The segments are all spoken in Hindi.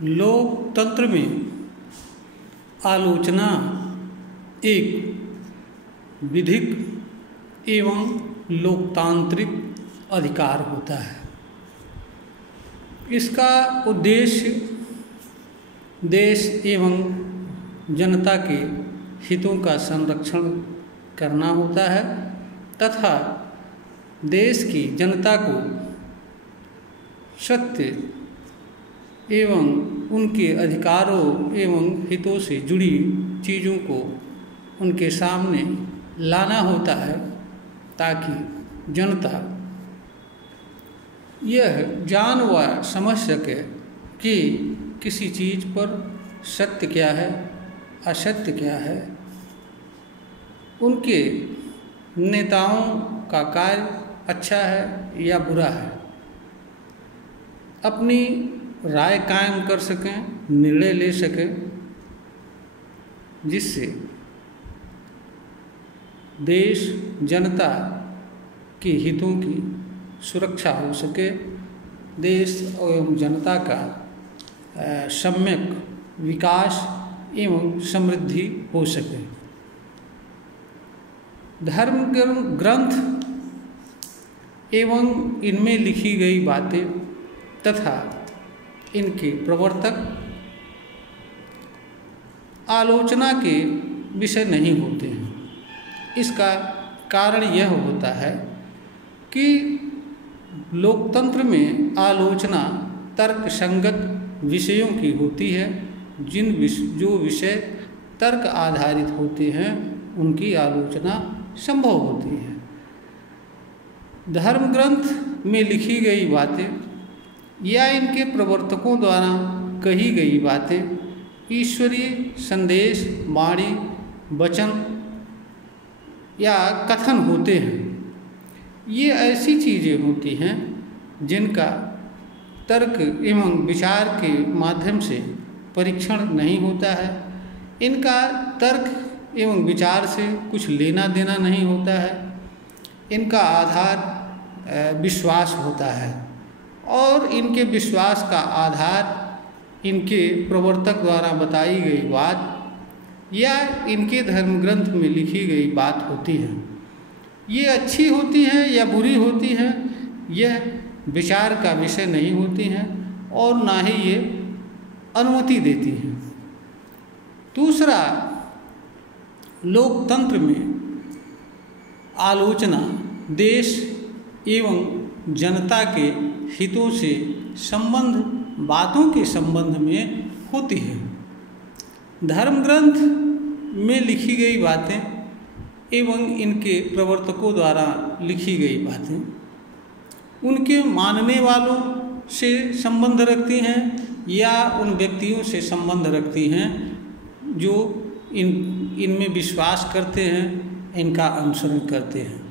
लोकतंत्र में आलोचना एक विधिक एवं लोकतांत्रिक अधिकार होता है। इसका उद्देश्य देश एवं जनता के हितों का संरक्षण करना होता है तथा देश की जनता को सत्य एवं उनके अधिकारों एवं हितों से जुड़ी चीज़ों को उनके सामने लाना होता है ताकि जनता यह जान व समझ सके कि किसी चीज़ पर सत्य क्या है, असत्य क्या है, उनके नेताओं का कार्य अच्छा है या बुरा है, अपनी राय कायम कर सकें, निर्णय ले सकें, जिससे देश जनता के हितों की सुरक्षा हो सके, देश एवं जनता का सम्यक विकास एवं समृद्धि हो सके। धर्म ग्रंथ एवं इनमें लिखी गई बातें तथा इनके प्रवर्तक आलोचना के विषय नहीं होते हैं। इसका कारण यह होता है कि लोकतंत्र में आलोचना तर्कसंगत विषयों की होती है। जो विषय तर्क आधारित होते हैं उनकी आलोचना संभव होती है। धर्म ग्रंथ में लिखी गई बातें या इनके प्रवर्तकों द्वारा कही गई बातें ईश्वरीय संदेश, वाणी, वचन या कथन होते हैं। ये ऐसी चीज़ें होती हैं जिनका तर्क एवं विचार के माध्यम से परीक्षण नहीं होता है। इनका तर्क एवं विचार से कुछ लेना देना नहीं होता है। इनका आधार विश्वास होता है और इनके विश्वास का आधार इनके प्रवर्तक द्वारा बताई गई बात या इनके धर्म ग्रंथ में लिखी गई बात होती है। ये अच्छी होती हैं या बुरी होती हैं, यह विचार का विषय नहीं होती हैं और ना ही ये अनुमति देती हैं। दूसरा, लोकतंत्र में आलोचना देश एवं जनता के हितों से बातों के संबंध में होती है। धर्म ग्रंथ में लिखी गई बातें एवं इनके प्रवर्तकों द्वारा लिखी गई बातें उनके मानने वालों से संबंध रखती हैं या उन व्यक्तियों से संबंध रखती हैं जो इनमें विश्वास करते हैं, इनका अनुसरण करते हैं।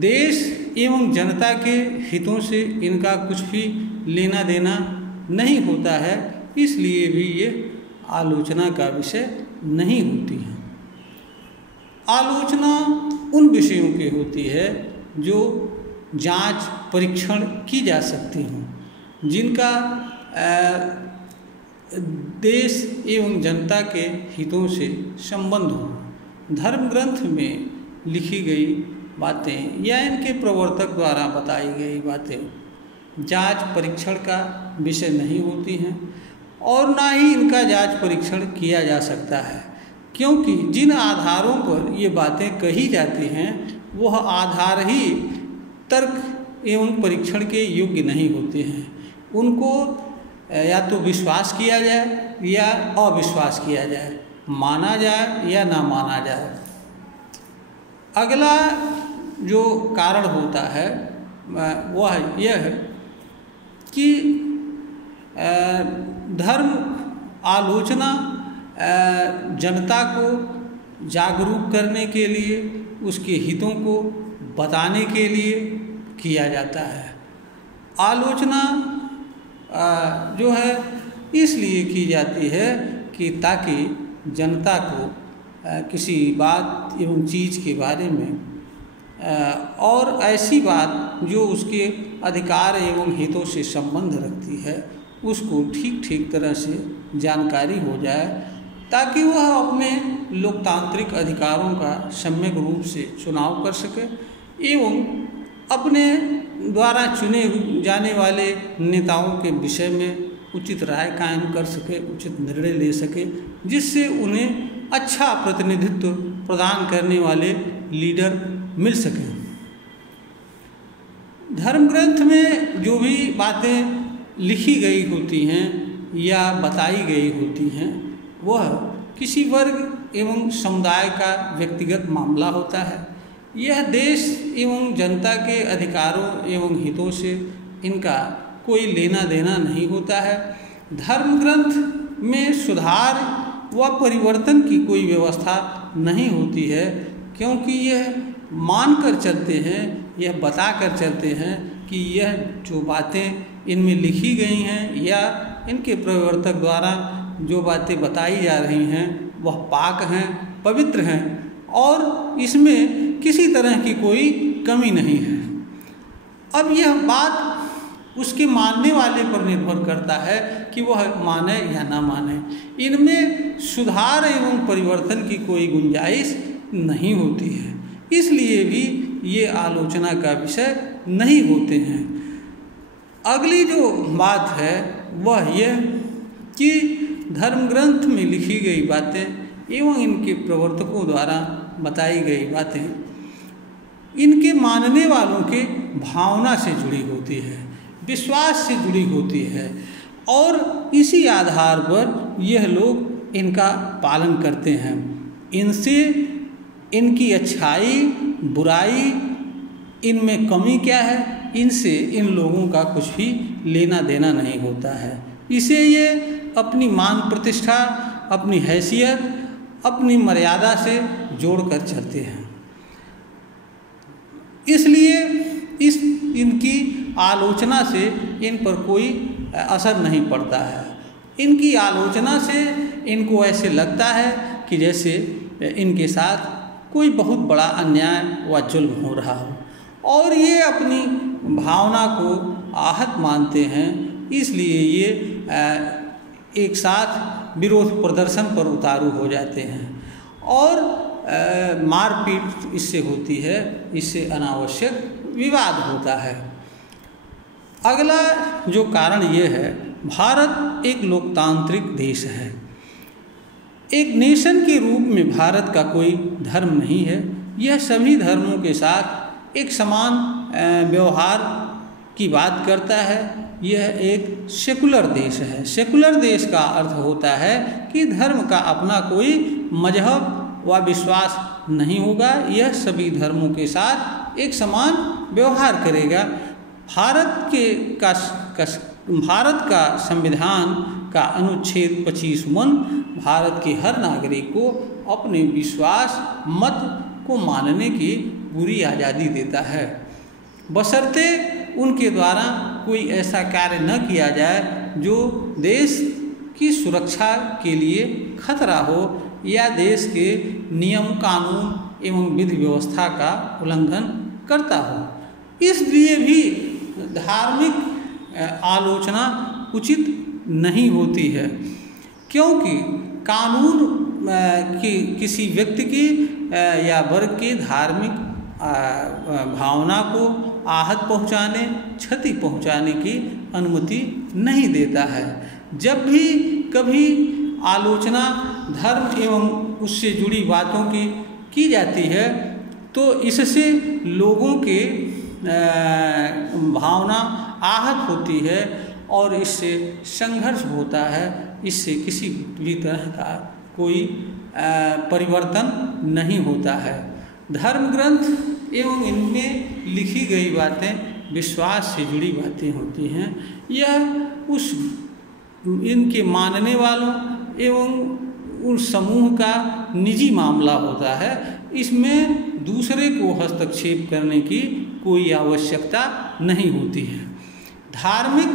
देश एवं जनता के हितों से इनका कुछ भी लेना देना नहीं होता है, इसलिए भी ये आलोचना का विषय नहीं होती है। आलोचना उन विषयों की होती है जो जांच परीक्षण की जा सकती हों, जिनका देश एवं जनता के हितों से संबंध हो। धर्म ग्रंथ में लिखी गई बातें या इनके प्रवर्तक द्वारा बताई गई बातें जांच परीक्षण का विषय नहीं होती हैं और ना ही इनका जांच परीक्षण किया जा सकता है, क्योंकि जिन आधारों पर ये बातें कही जाती हैं वह आधार ही तर्क एवं परीक्षण के योग्य नहीं होते हैं। उनको या तो विश्वास किया जाए या अविश्वास किया जाए, माना जाए या ना माना जाए। अगला जो कारण होता है वह यह है कि धर्म आलोचना जनता को जागरूक करने के लिए, उसके हितों को बताने के लिए किया जाता है। आलोचना जो है इसलिए की जाती है कि ताकि जनता को किसी बात एवं चीज़ के बारे में और ऐसी बात जो उसके अधिकार एवं हितों से संबंध रखती है उसको ठीक ठीक तरह से जानकारी हो जाए, ताकि वह अपने लोकतांत्रिक अधिकारों का सम्यक रूप से चुनाव कर सके एवं अपने द्वारा चुने जाने वाले नेताओं के विषय में उचित राय कायम कर सके, उचित निर्णय ले सके, जिससे उन्हें अच्छा प्रतिनिधित्व प्रदान करने वाले लीडर मिल सकें। धर्म ग्रंथ में जो भी बातें लिखी गई होती हैं या बताई गई होती हैं, वह किसी वर्ग एवं समुदाय का व्यक्तिगत मामला होता है। यह देश एवं जनता के अधिकारों एवं हितों से इनका कोई लेना देना नहीं होता है। धर्म ग्रंथ में सुधार व परिवर्तन की कोई व्यवस्था नहीं होती है, क्योंकि यह मानकर चलते हैं, यह बताकर चलते हैं कि यह जो बातें इनमें लिखी गई हैं या इनके प्रवर्तक द्वारा जो बातें बताई जा रही हैं वह पाक हैं, पवित्र हैं और इसमें किसी तरह की कोई कमी नहीं है। अब यह बात उसके मानने वाले पर निर्भर करता है कि वह माने या ना माने। इनमें सुधार एवं परिवर्तन की कोई गुंजाइश नहीं होती है, इसलिए भी ये आलोचना का विषय नहीं होते हैं। अगली जो बात है वह यह कि धर्म ग्रंथ में लिखी गई बातें एवं इनके प्रवर्तकों द्वारा बताई गई बातें इनके मानने वालों के भावना से जुड़ी होती है, विश्वास से जुड़ी होती है और इसी आधार पर यह लोग इनका पालन करते हैं। इनसे इनकी अच्छाई बुराई, इनमें कमी क्या है, इनसे इन लोगों का कुछ भी लेना देना नहीं होता है। इसे ये अपनी मान प्रतिष्ठा, अपनी हैसियत, अपनी मर्यादा से जोड़कर चलते हैं। इसलिए इनकी आलोचना से इन पर कोई असर नहीं पड़ता है। इनकी आलोचना से इनको ऐसे लगता है कि जैसे इनके साथ कोई बहुत बड़ा अन्याय व जुल्म हो रहा हो, और ये अपनी भावना को आहत मानते हैं। इसलिए ये एक साथ विरोध प्रदर्शन पर उतारू हो जाते हैं और मारपीट इससे होती है, इससे अनावश्यक विवाद होता है। अगला जो कारण ये है, भारत एक लोकतांत्रिक देश है। एक नेशन के रूप में भारत का कोई धर्म नहीं है। यह सभी धर्मों के साथ एक समान व्यवहार की बात करता है। यह एक सेकुलर देश है। सेकुलर देश का अर्थ होता है कि धर्म का अपना कोई मजहब व विश्वास नहीं होगा। यह सभी धर्मों के साथ एक समान व्यवहार करेगा। भारत का संविधान का अनुच्छेद 25(1) भारत के हर नागरिक को अपने विश्वास मत को मानने की पूरी आज़ादी देता है, बशर्ते उनके द्वारा कोई ऐसा कार्य न किया जाए जो देश की सुरक्षा के लिए खतरा हो या देश के नियम कानून एवं विधि व्यवस्था का उल्लंघन करता हो। इसलिए भी धार्मिक आलोचना उचित नहीं होती है, क्योंकि कानून किसी व्यक्ति की या वर्ग की धार्मिक भावना को आहत पहुंचाने, क्षति पहुंचाने की अनुमति नहीं देता है। जब भी कभी आलोचना धर्म एवं उससे जुड़ी बातों की जाती है तो इससे लोगों के भावना आहत होती है और इससे संघर्ष होता है। इससे किसी भी तरह का कोई परिवर्तन नहीं होता है। धर्म ग्रंथ एवं इनमें लिखी गई बातें विश्वास से जुड़ी बातें होती हैं। यह उस इनके मानने वालों एवं उस समूह का निजी मामला होता है। इसमें दूसरे को हस्तक्षेप करने की कोई आवश्यकता नहीं होती है। धार्मिक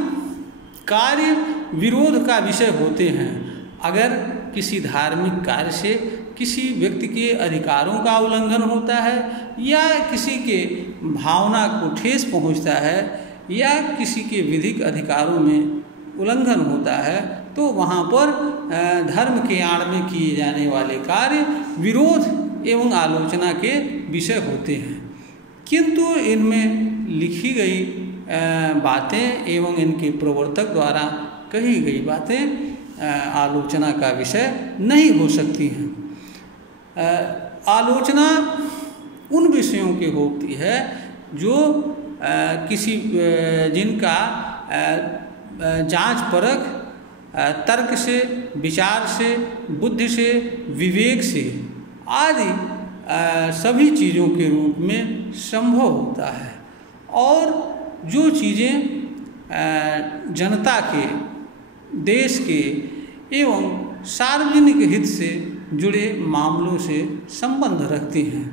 कार्य विरोध का विषय होते हैं। अगर किसी धार्मिक कार्य से किसी व्यक्ति के अधिकारों का उल्लंघन होता है या किसी के भावना को ठेस पहुंचता है या किसी के विधिक अधिकारों में उल्लंघन होता है तो वहाँ पर धर्म के आड़ में किए जाने वाले कार्य विरोध एवं आलोचना के विषय होते हैं। किंतु इनमें लिखी गई बातें एवं इनके प्रवर्तक द्वारा कही गई बातें आलोचना का विषय नहीं हो सकती हैं। आलोचना उन विषयों की होती है जो किसी जिनका जांच परख तर्क से, विचार से, बुद्धि से, विवेक से आदि सभी चीज़ों के रूप में संभव होता है और जो चीज़ें जनता के, देश के एवं सार्वजनिक हित से जुड़े मामलों से संबंध रखती हैं।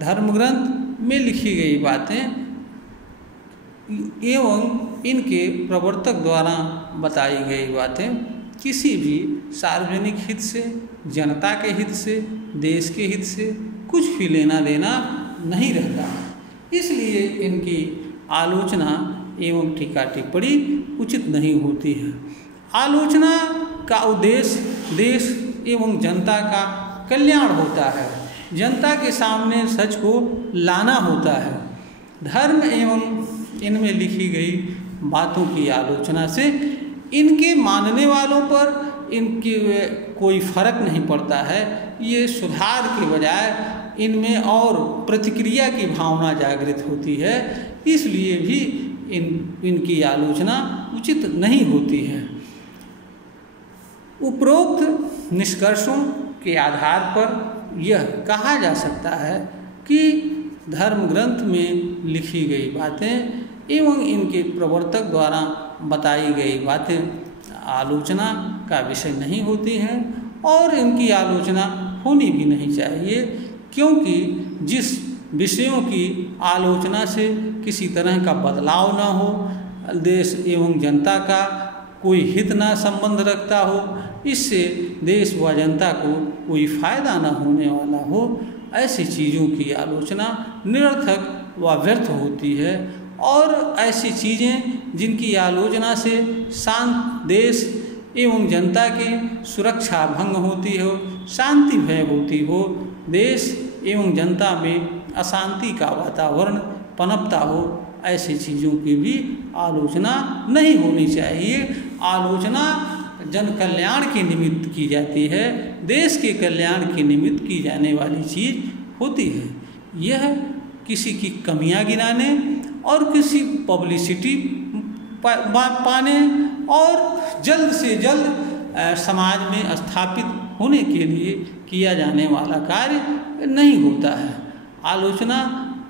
धर्मग्रंथ में लिखी गई बातें एवं इनके प्रवर्तक द्वारा बताई गई बातें किसी भी सार्वजनिक हित से, जनता के हित से, देश के हित से कुछ भी लेना देना नहीं रहता। इसलिए इनकी आलोचना एवं टीका टिप्पणी उचित नहीं होती है। आलोचना का उद्देश्य देश एवं जनता का कल्याण होता है, जनता के सामने सच को लाना होता है। धर्म एवं इनमें लिखी गई बातों की आलोचना से इनके मानने वालों पर इनके कोई फर्क नहीं पड़ता है। ये सुधार के बजाय इनमें और प्रतिक्रिया की भावना जागृत होती है, इसलिए भी इनकी आलोचना उचित नहीं होती है। उपरोक्त निष्कर्षों के आधार पर यह कहा जा सकता है कि धर्म ग्रंथ में लिखी गई बातें एवं इनके प्रवर्तक द्वारा बताई गई बातें आलोचना का विषय नहीं होती हैं और इनकी आलोचना होनी भी नहीं चाहिए, क्योंकि जिस विषयों की आलोचना से किसी तरह का बदलाव ना हो, देश एवं जनता का कोई हित ना संबंध रखता हो, इससे देश व जनता को कोई फायदा न होने वाला हो, ऐसी चीज़ों की आलोचना निरर्थक व व्यर्थ होती है। और ऐसी चीज़ें जिनकी आलोचना से शांत देश एवं जनता की सुरक्षा भंग होती हो, शांति भय होती हो, देश एवं जनता में अशांति का वातावरण पनपता हो, ऐसी चीज़ों की भी आलोचना नहीं होनी चाहिए। आलोचना जन कल्याण के निमित्त की जाती है, देश के कल्याण के निमित्त की जाने वाली चीज़ होती है। यह किसी की कमियां गिनाने और किसी पब्लिसिटी पाने और जल्द से जल्द समाज में स्थापित होने के लिए किया जाने वाला कार्य नहीं होता है। आलोचना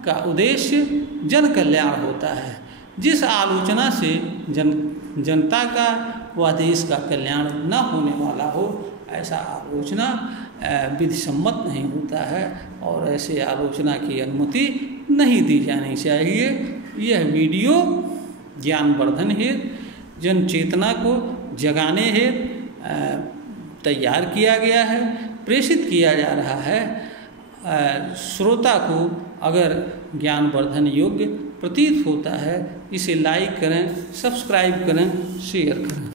का उद्देश्य जन कल्याण होता है। जिस आलोचना से जनता का व देश का कल्याण न होने वाला हो, ऐसा आलोचना विधि सम्मत नहीं होता है और ऐसे आलोचना की अनुमति नहीं दी जानी चाहिए। यह वीडियो ज्ञानवर्धन हेतु, जन चेतना को जगाने हेतु तैयार किया गया है, प्रेषित किया जा रहा है। श्रोता को अगर ज्ञानवर्धन योग्य प्रतीत होता है, इसे लाइक करें, सब्सक्राइब करें, शेयर करें।